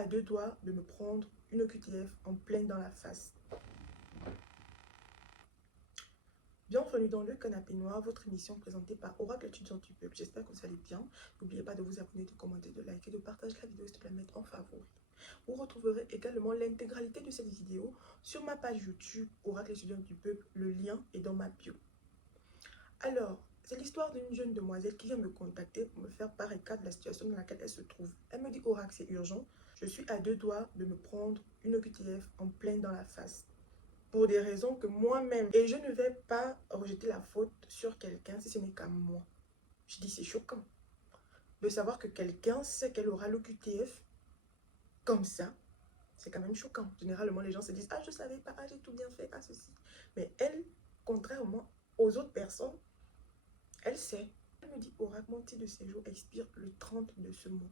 à deux doigts de me prendre une OQTF en pleine dans la face. Bienvenue dans le canapé noir, votre émission présentée par Oracle étudiant du peuple. J'espère que vous allez bien. N'oubliez pas de vous abonner, de commenter, de liker, de partager la vidéo et de la mettre en favori. Vous retrouverez également l'intégralité de cette vidéo sur ma page YouTube Oracle étudiant du peuple. Le lien est dans ma bio. Alors, c'est l'histoire d'une jeune demoiselle qui vient me contacter pour me faire part et cas de la situation dans laquelle elle se trouve. Elle me dit: Oracle, c'est urgent. Je suis à deux doigts de me prendre une OQTF en pleine dans la face. Pour des raisons que moi-même, et je ne vais pas rejeter la faute sur quelqu'un si ce n'est qu'à moi. Je dis, c'est choquant de savoir que quelqu'un sait qu'elle aura l'OQTF comme ça. C'est quand même choquant. Généralement, les gens se disent: ah, je ne savais pas, ah, j'ai tout bien fait, ah, ceci. Mais elle, contrairement aux autres personnes, elle sait. Elle me dit: Oracle, mon titre de séjour expire le 30 de ce mois.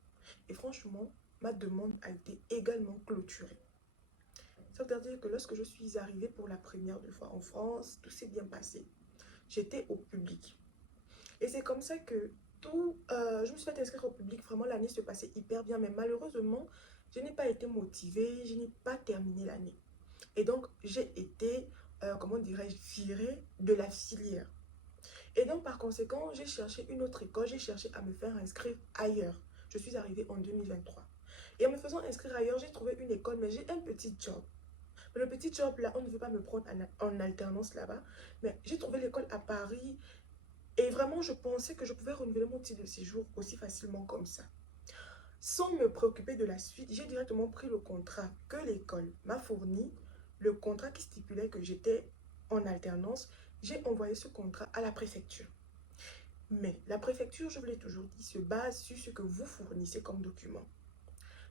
Et franchement, ma demande a été également clôturée. C'est-à-dire que lorsque je suis arrivée pour la première fois en France, tout s'est bien passé. J'étais au public. Et c'est comme ça que je me suis fait inscrire au public. Vraiment, l'année se passait hyper bien. Mais malheureusement, je n'ai pas été motivée. Je n'ai pas terminé l'année. Et donc, j'ai été, comment dirais-je, virée de la filière. Et donc, par conséquent, j'ai cherché une autre école. J'ai cherché à me faire inscrire ailleurs. Je suis arrivée en 2023. Et en me faisant inscrire ailleurs, j'ai trouvé une école, mais j'ai un petit job. Le petit job là, on ne veut pas me prendre en alternance là-bas. Mais j'ai trouvé l'école à Paris. Et vraiment, je pensais que je pouvais renouveler mon titre de séjour aussi facilement comme ça. Sans me préoccuper de la suite, j'ai directement pris le contrat que l'école m'a fourni. Le contrat qui stipulait que j'étais en alternance. J'ai envoyé ce contrat à la préfecture. Mais la préfecture, je vous l'ai toujours dit, se base sur ce que vous fournissez comme document.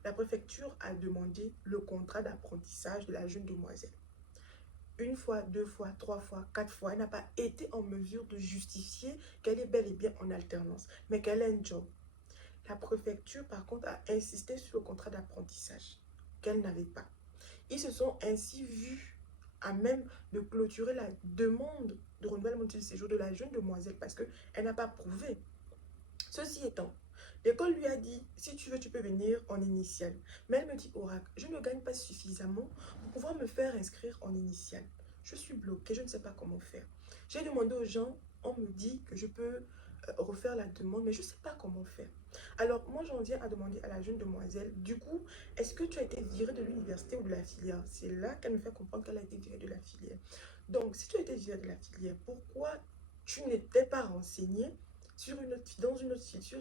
La préfecture a demandé le contrat d'apprentissage de la jeune demoiselle. Une fois, deux fois, trois fois, quatre fois, elle n'a pas été en mesure de justifier qu'elle est bel et bien en alternance, mais qu'elle a un job. La préfecture, par contre, a insisté sur le contrat d'apprentissage qu'elle n'avait pas. Ils se sont ainsi vus à même de clôturer la demande de renouvellement de séjour de la jeune demoiselle parce qu'elle n'a pas prouvé. Ceci étant, l'école lui a dit: si tu veux, tu peux venir en initiale. Mais elle me dit: Oracle, je ne gagne pas suffisamment pour pouvoir me faire inscrire en initiale. Je suis bloquée, je ne sais pas comment faire. J'ai demandé aux gens, on me dit que je peux refaire la demande, mais je ne sais pas comment faire. Alors, moi, j'en viens à demander à la jeune demoiselle: du coup, est-ce que tu as été virée de l'université ou de la filière? C'est là qu'elle me fait comprendre qu'elle a été virée de la filière. Donc, si tu as été virée de la filière, pourquoi tu n'étais pas renseignée sur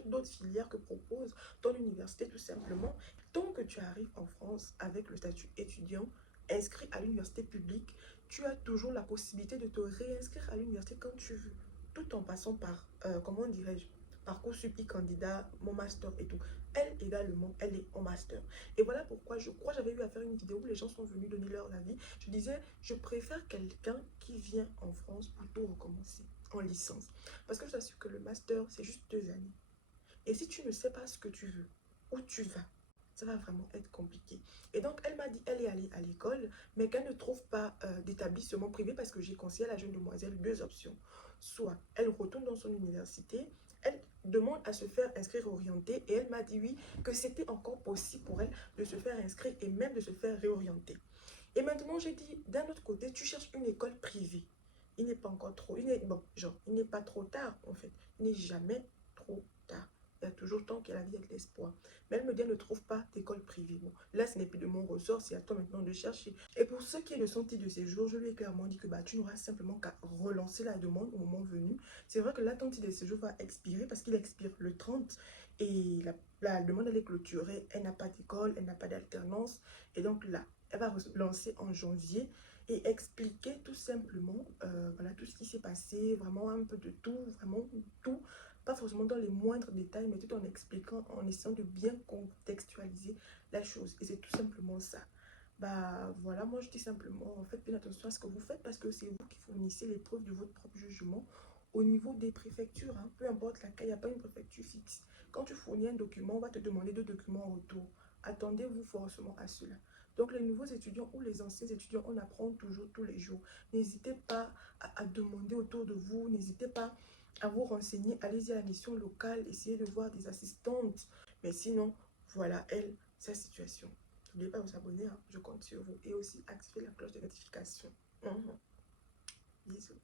d'autres filières que propose ton université tout simplement? Tant que tu arrives en France avec le statut étudiant inscrit à l'université publique, tu as toujours la possibilité de te réinscrire à l'université quand tu veux, tout en passant par, comment dirais-je, Parcoursup, e-candidat, mon master et tout. Elle également, elle est en master. Et voilà pourquoi je crois j'avais eu à faire une vidéo où les gens sont venus donner leur avis. Je disais, je préfère quelqu'un qui vient en France pour tout recommencer en licence. Parce que je t'assure que le master, c'est juste 2 années. Et si tu ne sais pas ce que tu veux, où tu vas, ça va vraiment être compliqué. Et donc, elle m'a dit elle est allée à l'école, mais qu'elle ne trouve pas d'établissement privé parce que j'ai conseillé à la jeune demoiselle 2 options. Soit elle retourne dans son université, elle demande à se faire inscrire orientée et elle m'a dit oui, que c'était encore possible pour elle de se faire inscrire et même de se faire réorienter. Et maintenant, j'ai dit, d'un autre côté, tu cherches une école privée. Il n'est pas encore trop, il n'est pas trop tard en fait. Il n'est jamais trop tard. Il y a toujours tant qu'il y a la vie avec l'espoir. Mais elle me dit, elle ne trouve pas d'école privée. Bon, là, ce n'est plus de mon ressort, c'est à toi maintenant de chercher. Et pour ce qui est de son titre de séjour, je lui ai clairement dit que tu n'auras simplement qu'à relancer la demande au moment venu. C'est vrai que là, ton titre de séjour va expirer parce qu'il expire le 30 et la demande, elle est clôturée. Elle n'a pas d'école, elle n'a pas d'alternance. Et donc là, elle va relancer en janvier et expliquer tout simplement voilà, tout ce qui s'est passé, vraiment un peu de tout, vraiment tout, pas forcément dans les moindres détails, mais tout en expliquant, en essayant de bien contextualiser la chose. Et c'est tout simplement ça. Bah voilà, moi je dis simplement, faites bien attention à ce que vous faites parce que c'est vous qui fournissez les preuves de votre propre jugement au niveau des préfectures. Hein. Peu importe laquelle, il n'y a pas une préfecture fixe. Quand tu fournis un document, on va te demander 2 documents en retour. Attendez-vous forcément à cela. Donc les nouveaux étudiants ou les anciens étudiants, on apprend toujours tous les jours. N'hésitez pas à demander autour de vous, n'hésitez pas à vous renseigner. Allez-y à la mission locale, essayez de voir des assistantes. Mais sinon, voilà elle, sa situation. N'oubliez pas de vous abonner, hein, je compte sur vous. Et aussi activer la cloche de notification. Bisous.